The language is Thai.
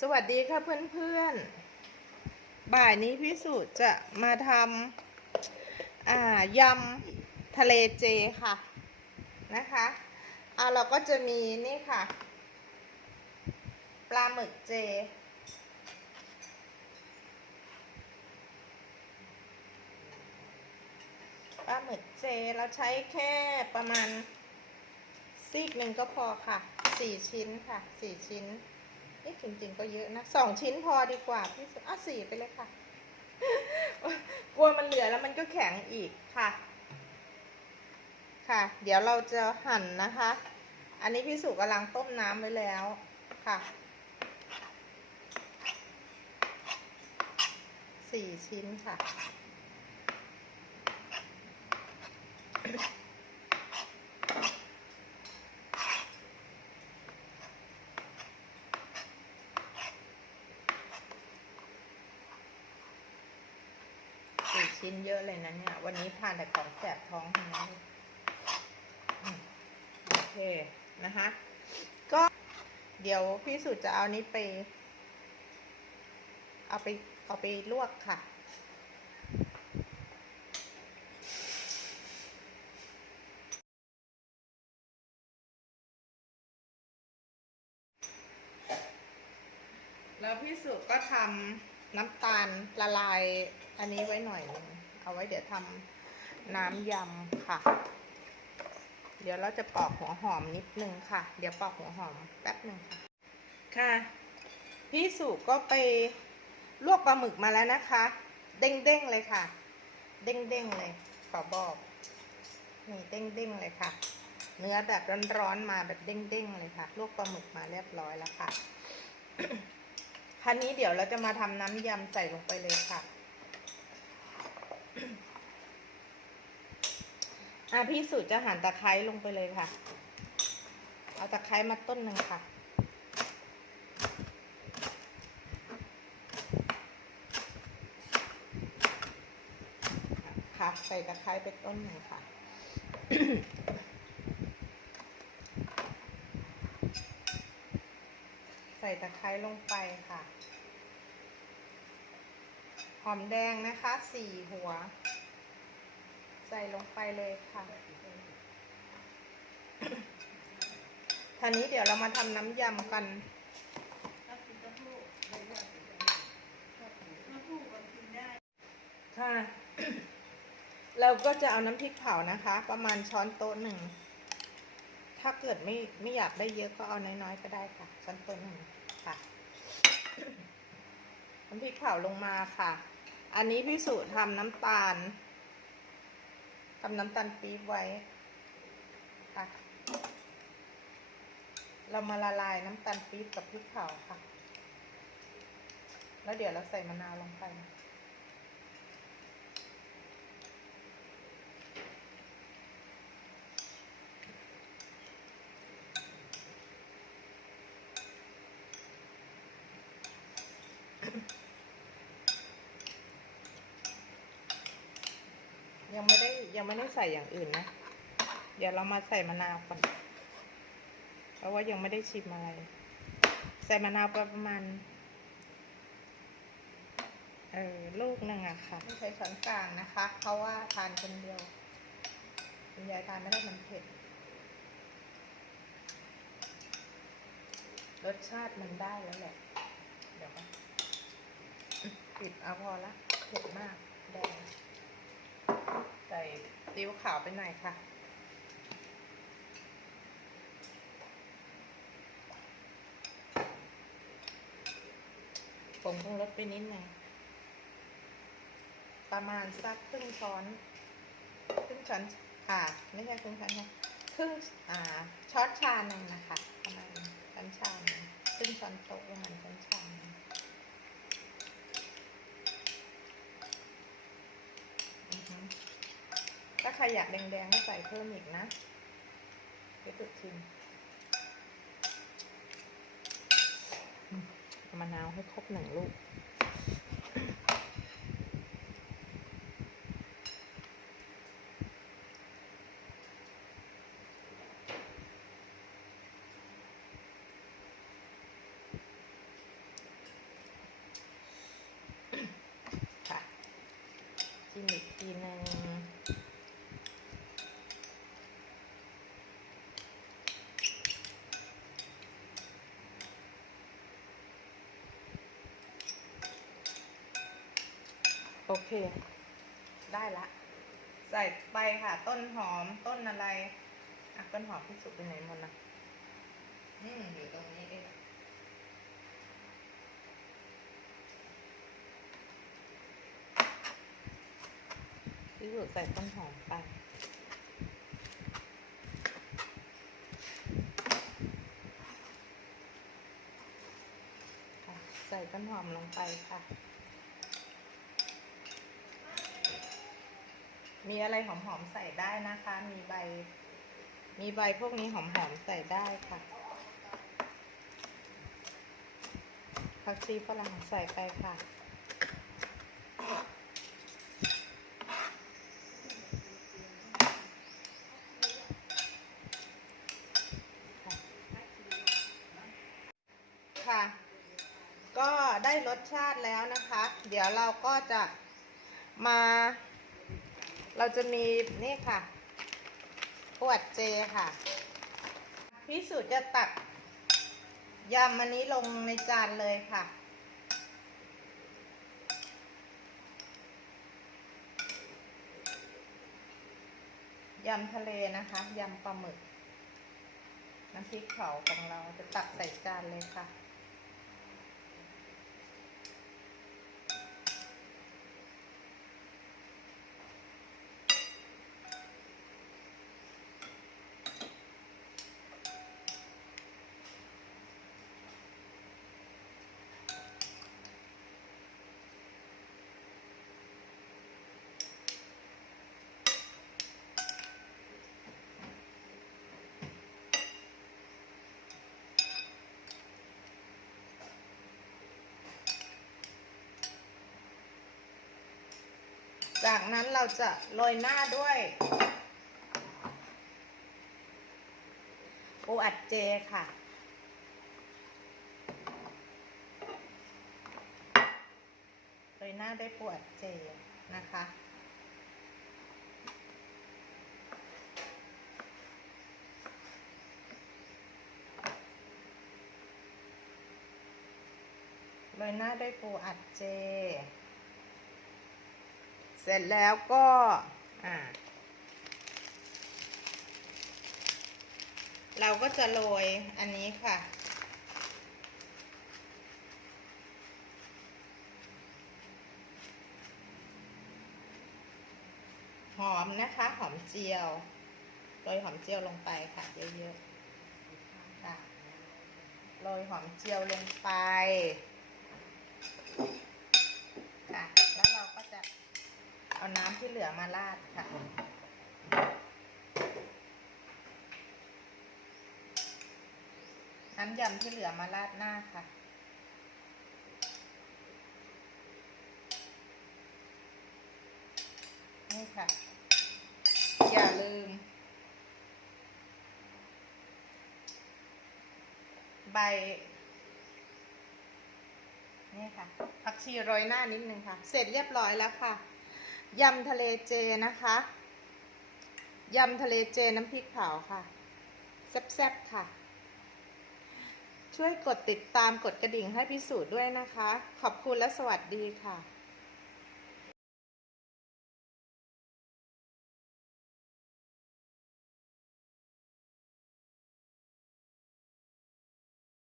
สวัสดีค่ะเพื่อนๆ บ่ายนี้พี่สุจะมาทำอ่ายำทะเลเจค่ะนะคะอ่าเราก็จะมีนี่ค่ะ ปลาหมึกเจ ปลาหมึกเจเราใช้แค่ประมาณซีกหนึ่งก็พอค่ะสี่ชิ้นค่ะสี่ชิ้น นี่จริงๆก็เยอะนะสองชิ้นพอดีกว่าพี่สุอะสี่ไปเลยค่ะ กลัวมันเหลือแล้วมันก็แข็งอีกค่ะ ค่ะ เดี๋ยวเราจะหั่นนะคะ อันนี้พี่สุกำลังต้มน้ำไว้แล้วค่ะสี่ชิ้นค่ะ สี่ ชิ้นเยอะเลยนะเนี่ย วันนี้ทานแต่ของแสบท้องทั้งนั้นโอเคนะคะ ก็เดี๋ยวพี่สุจะเอานี้ไป เอาไปเอาไปลวกค่ะแล้วพี่สุก็ทำ น้ำตาลละลายอันนี้ไว้หน่อย เอาไว้เดี๋ยวทำน้ำยำค่ะ เดี๋ยวเราจะปอกหัวหอมนิดนึงค่ะ เดี๋ยวปอกหัวหอมแป๊บหนึ่งค่ะ พี่สุก็ไปลวกปลาหมึกมาแล้วนะคะ เด้งๆเลยค่ะ เด้งๆเลยขอบอกนี่เด้งๆเลยค่ะ เนื้อแบบร้อนๆมาแบบเด้งๆเลยค่ะ ลวกปลาหมึกมาเรียบร้อยแล้วค่ะ คันนี้เดี๋ยวเราจะมาทำน้ำยำใส่ลงไปเลยค่ะอะพี่สุจะหั่นตะไคร้ลงไปเลยค่ะ เอาตะไคร้มาต้นหนึ่งค่ะ ค่ะ ใส่ตะไคร้ไปต้นหนึ่งค่ะ ส่ตะไคร้ลงไปค่ะ หอมแดงนะคะสี่หัว ใส่ลงไปเลยค่ะทีนี้เดี๋ยวเรามาทำน้ำยำกันค่ะ เราก็จะเอาน้ำพริกเผานะคะ ประมาณช้อนโต๊ะหนึ่ง ถ้าเกิดไม่ไม่อยากได้เยอะก็เอาน้อยๆก็ได้ค่ะช้อนโต๊ะหนึ่งค่ะน้ำพริกเผาลงมาค่ะ อันนี้พี่สุทำน้ำตาลทำน้ำตาลปี๊บไว้ค่ะเรามาละลายน้ำตาลปี๊บกับพริกเผาค่ะ แล้วเดี๋ยวเราใส่มะนาวลงไปยังไม่ได้ ยังไม่ได้ใส่อย่างอื่นนะ เดี๋ยวเรามาใส่มะนาวก่อน เพราะว่ายังไม่ได้ชิมอะไร ใส่มะนาวไปประมาณ เออลูกหนึ่งอะค่ะ ไม่ใช้ช้อนกลางนะคะ เพราะว่าทานคนเดียวคุณยายทานไม่ได้มันเผ็ด รสชาติมันได้แล้วแหละ เดี๋ยวก่อนปิดเอาพอละ เผ็ดมาก แดง ส่ซีอิ๊วขาวไปหน่อยค่ะ ผงปรุงรสไปนิดหนึงประมาณสักครึ่งช้อน ครึ่งช้อนค่ะไม่ใช่ครึ่งช้อนค่ะครึ่ง อ่า ช้อนชาหนึ่งนะคะ ประมาณช้อนชาหนึ่งครึ่งช้อนโต๊ะประมาณช้อนชา ใครอยากแดงๆให้ใส่เพิ่มอีกนะเดี๋ยวตุดชิมมะนาวให้ครบหนึ่งลูกค่ะจิ้มอีกทีหนึ่ง เค ได้ละ ใส่ไปค่ะ ต้นหอมต้นอะไรอะต้นหอมที่สุดไปไหนหมดนะอืมอยู่ตรงนี้เองพี่สุดใส่ต้นหอมไปค่ะใส่ต้นหอมลงไปค่ะ มีอะไรหอมๆใส่ได้นะคะ มีใบ มีใบพวกนี้หอมๆใส่ได้ค่ะผักชีฝรั่งใส่ไปค่ะ ค่ะ ก็ได้รสชาติแล้วนะคะ เดี๋ยวเราก็จะมา เราจะมีนี่ค่ะปวดเจค่ะพี่สุจะตักยำอันนี้ลงในจานเลยค่ะ ยำทะเลนะคะ ยำปลาหมึก น้ำพริกเผาของเราจะตักใส่จานเลยค่ะ จากนั้นเราจะโรยหน้าด้วยปูอัดเจค่ะ โรยหน้าด้วยปูอัดเจนะคะ โรยหน้าด้วยปูอัดเจ เสร็จแล้วก็เราก็จะโรยอันนี้ค่ะ หอมนะคะ หอมเจียว โรยหอมเจียวลงไปค่ะเยอะๆค่ะ โรยหอมเจียวลงไป ค่ะ แล้วเราก็จะ เอาน้ำที่เหลือมาราดค่ะ น้ำยำที่เหลือมาราดหน้าค่ะ นี่ค่ะ อย่าลืม ใบ นี่ค่ะผักชีโรยหน้านิดนึงค่ะ เสร็จเรียบร้อยแล้วค่ะ ยำทะเลเจนะคะ ยำทะเลเจน้ำพริกเผาค่ะ แซ่บๆค่ะ ช่วยกดติดตามกดกระดิ่งให้พิสูจน์ด้วยนะคะ ขอบคุณและสวัสดีค่ะ